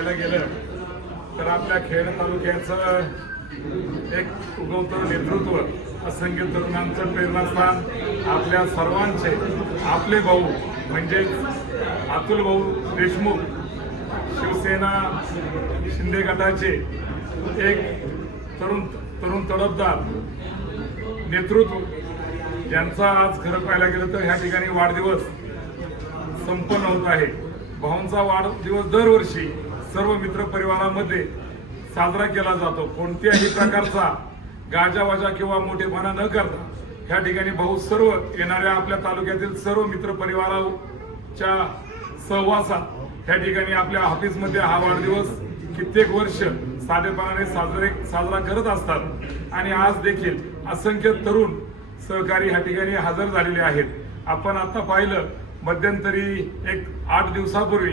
पाहायला गेलं तर आपल्या खेड तालुक्याचं एक उगवतं नेतृत्व असंख्य तरुणांचं प्रेरणास्थान आपल्या सर्वांचे आपले भाऊ म्हणजेच अतुल भाऊ देशमुख शिवसेना शिंदे गटाचे एक तरुण तरुण तडफदार नेतृत्व ज्यांचा आज खरं पाहायला गेलं तर ह्या ठिकाणी वाढदिवस संपन्न होत आहे. भाऊंचा वाढदिवस दरवर्षी सर्व मित्र परिवारामध्ये साजरा केला जातो. कोणत्याही प्रकारचा गाजावाजा किंवा मोठेपणा न करता ह्या ठिकाणी भाऊ सर्व येणाऱ्या आपल्या तालुक्यातील सर्व मित्र परिवाराच्या सहवासात ह्या ठिकाणी आपल्या ऑफिसमध्ये हा वाढदिवस कित्येक वर्ष साधेपणाने साजरे साजरा करत असतात. आणि आज देखील असंख्य तरुण सहकारी ह्या ठिकाणी हजर झालेले आहेत. आपण आता पाहिलं मध्यंतरी एक आठ दिवसापूर्वी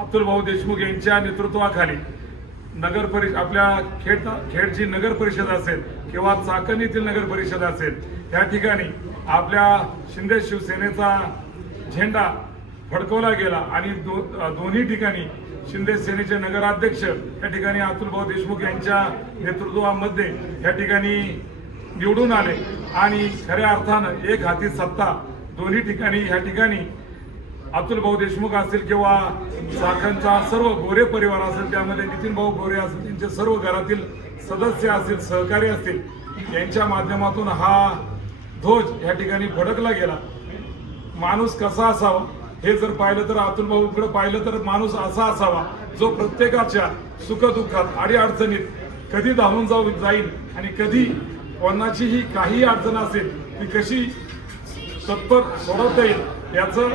अतुल भाऊ देशमुख यांच्या नेतृत्वाखाली नगर परिषद आपल्या खेड खेडची नगर परिषद असेल किंवा चाकण येथील नगर परिषद असेल त्या ठिकाणी आपल्या शिंदे शिवसेनेचा झेंडा फडकवला गेला आणि दो, दोन्ही ठिकाणी शिंदे सेनेचे नगराध्यक्ष या ठिकाणी अतुल भाऊ देशमुख यांच्या नेतृत्वामध्ये या ठिकाणी निवडून आले. आणि खऱ्या अर्थानं एक हाती सत्ता दोन्ही ठिकाणी ह्या ठिकाणी अतुल भाऊ देशमुख असतील किंवा चाकणचा सर्व गोरे परिवार असेल त्यामध्ये नितीन भाऊ गोरे असतील त्यांचे सर्व घरातील सदस्य असतील सहकारी असतील यांच्या माध्यमातून हा ध्वज या ठिकाणी फडकला गेला. माणूस कसा असावा? हे जर पाहिलं तर अतुल भाऊकडे पाहिलं तर माणूस असा असावा जो प्रत्येकाच्या सुखदुःखात आणि अडचणीत कधी धावून जाऊ जाईल आणि कधी कोणाचीही काही अडचण असेल ती कशी तत्पर सोडवता येईल याचं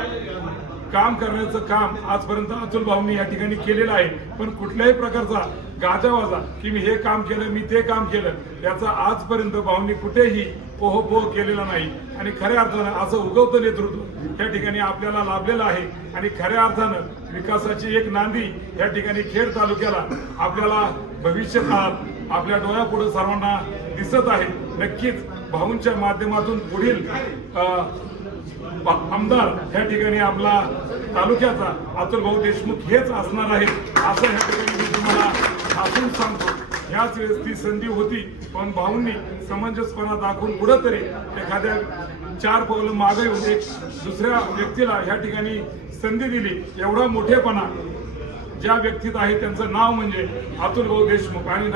काम करण्याचं काम आजपर्यंत अतुल भाऊंनी या ठिकाणी केलेलं आहे. पण कुठल्याही प्रकारचा गाजावाजा की मी हे काम केलं मी ते काम केलं याचा आजपर्यंत भाऊंनी कुठेही पोहोपोह केलेला नाही. आणि खऱ्या अर्थानं असं उगवतं नेतृत्व त्या ठिकाणी आपल्याला लाभलेलं आहे. आणि खऱ्या अर्थानं विकासाची एक नांदी या ठिकाणी खेड तालुक्याला आपल्याला भविष्य काळात आपल्या डोळ्यापुढे सर्वांना दिसत आहे. नक्कीच भाऊंच्या माध्यमातून पुढील आमदार या ठिकाणी आपला तालुक्याचा अतुल भाऊ देशमुख हेच असणार आहेत असं या ठिकाणी मी तुम्हाला ठासून सांगतो. ह्याच वेळेस ती संधी होती पण भाऊंनी समंजसपणा दाखवून कुठंतरी एखाद्या चार पावलं मागे येऊन एक दुसऱ्या व्यक्तीला ह्या ठिकाणी संधी दिली. एवढा मोठेपणा ज्या व्यक्तीत आहे त्यांचं नाव म्हणजे अतुल भाऊ देशमुख. आणि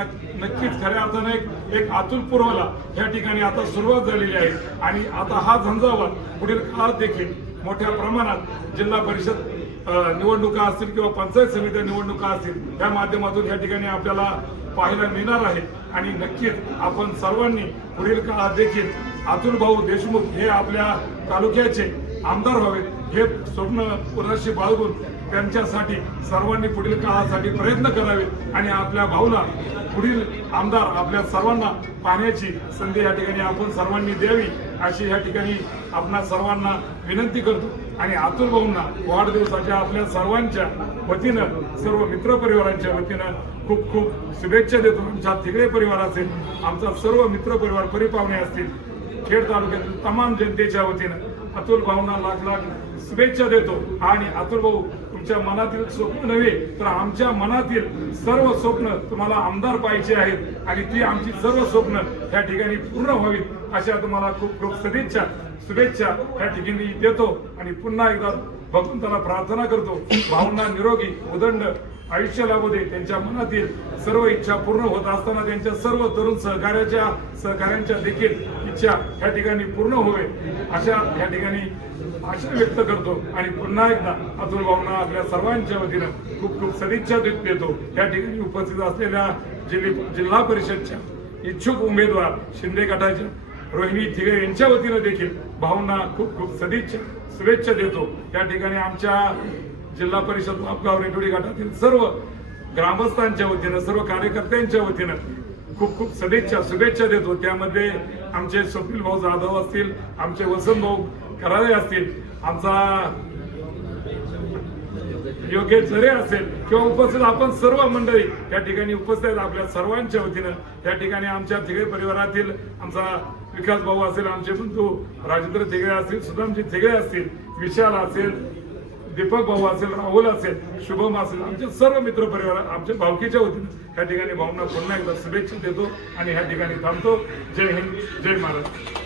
नक्कीच खऱ्या अर्थानं एक एक अतुल पूर्वाला या ठिकाणी आता सुरुवात झालेली आहे. आणि आता हा झंझावात पुढील काळात देखील मोठ्या प्रमाणात जिल्हा परिषद निवडणुका असतील किंवा पंचायत समिती निवडणुका असतील या माध्यमातून या ठिकाणी आपल्याला पाहायला मिळणार आहे. आणि नक्कीच आपण सर्वांनी पुढील काळात देखील अतुल भाऊ देशमुख हे आपल्या तालुक्याचे आमदार व्हावेत हे स्वप्न पुनर्शी बाळगून त्यांच्यासाठी सर्वांनी पुढील काळासाठी प्रयत्न करावेत आणि आपल्या भाऊला पुढील आमदार आपल्या सर्वांना पाहण्याची संधी या ठिकाणी आपण सर्वांनी द्यावी अशी या ठिकाणी आपणा सर्वांना विनंती करतो. आणि अतुल भाऊंना वाढदिवसाच्या आपल्या सर्वांच्या वतीनं सर्व मित्रपरिवारांच्या वतीनं खूप खूप शुभेच्छा देतो. आमच्या तिकडे परिवार असेल आमचा सर्व मित्रपरिवार परिपावणे असतील खेड तालुक्यातील तमाम जनतेच्या वतीनं अतुल भाऊंना लाख लाख शुभेच्छा देतो. आणि अतुल भाऊ तुमच्या मनातील स्वप्न नव्हे तर आमच्या मनातील सर्व स्वप्न तुम्हाला आमदार पाहिजे आहेत. आणि ती आमची सर्व स्वप्न या ठिकाणी पूर्ण व्हावीत अशा तुम्हाला खूप खूप सदिच्छा शुभेच्छा या ठिकाणी देतो. आणि पुन्हा एकदा भगवंताला प्रार्थना करतो. भाऊंना निरोगी उदंड आयुष्य लाभू दे त्यांच्या मनातील सर्व इच्छा पूर्ण होत असताना त्यांच्या सर्व तरुण सहकार्याच्या सहकार्यांच्या देखील इच्छा या ठिकाणी पूर्ण होवे अशा या ठिकाणी आशा व्यक्त करतो. आणि पुन्हा एकदा अतुल भावना आपल्या सर्वांच्या वतीनं खूप खूप सदिच्छा देतो या ठिकाणी उपस्थित असलेल्या जिल्हे जिल्हा परिषदच्या इच्छुक उमेदवार शिंदे गटाच्या रोहिणी थिगळे यांच्या वतीनं देखील भाऊंना खूप खूप सदिच्छा शुभेच्छा देतो. या ठिकाणी आमच्या जिल्हा परिषद मापगाव रेडोडी घाटातील सर्व ग्रामस्थांच्या वतीनं सर्व कार्यकर्त्यांच्या वतीनं खूप खूप सदिच्छा शुभेच्छा देतो. त्यामध्ये आमचे स्वप्नील भाऊ जाधव असतील आमचे वसंत भाऊ कराळे असतील आमचा योग्य जरे असेल किंवा उपस्थित आपण सर्व मंडळी या ठिकाणी उपस्थित आहेत आपल्या सर्वांच्या वतीनं. या ठिकाणी आमच्या थिगळे परिवारातील आमचा विकास भाऊ असेल आमचे बंधू राजेंद्र थिगळे असतील सुदामजी थिगळे असतील विशाल असेल दीपक भाऊ असेल राहुल असेल शुभम असेल आमचे सर्व मित्र परिवार आमच्या भावकीच्या वतीनं ह्या ठिकाणी भाऊंना पुन्हा एकदा शुभेच्छा देतो आणि ह्या ठिकाणी थांबतो. जय हिंद जय महाराष्ट्र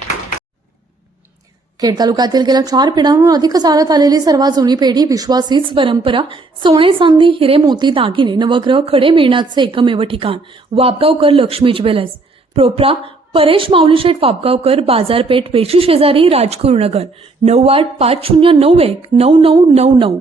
खेड तालुक्यातील गेल्या चार पिढ्यांहून अधिक चालत आलेली सर्वात जुनी पेढी विश्वासीच परंपरा सोने चांदी हिरे मोती दागिने नवग्रह खडे मिळण्याचे एकमेव ठिकाण वापगावकर लक्ष्मी ज्वेलर्स. प्रोप्रा परेश माऊलीशेठ वापगावकर बाजारपेठ पेशी शेजारी राजगुरुनगर नऊ आठ पाच शून्य नऊ एक नऊ नऊ नऊ नऊ.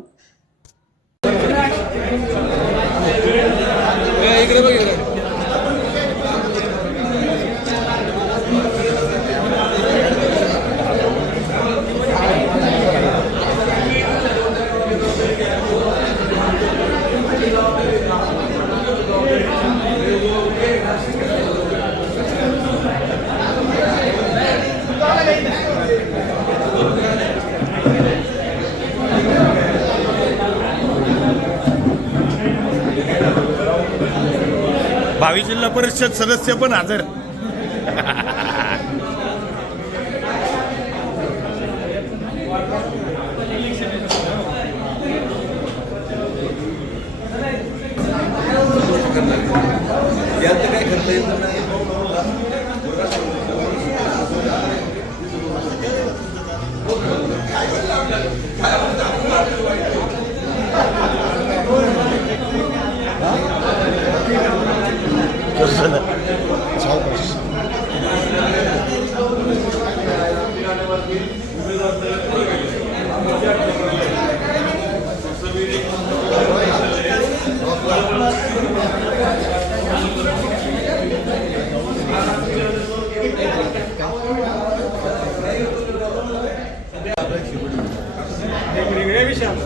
भावी जिल्हा परिषद सदस्य पण हजर. काय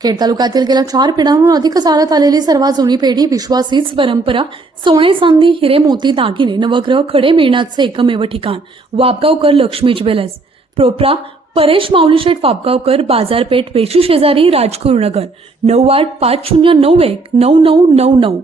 खेड तालुक्यातील गेल्या चार पिढ्यांहून अधिक चालत आलेली सर्वात जुनी पेढी विश्वास हीच परंपरा सोने चांदी हिरे मोती दागिने नवग्रह खडे मिळण्याचे एकमेव ठिकाण वापगावकर लक्ष्मी ज्वेलर्स. प्रोप्रा परेश माऊलीशेठ वापगावकर बाजारपेठ पेशी शेजारी राजगुरुनगर. नऊ आठ पाच शून्य नऊ एक नऊ नऊ नऊ नऊ.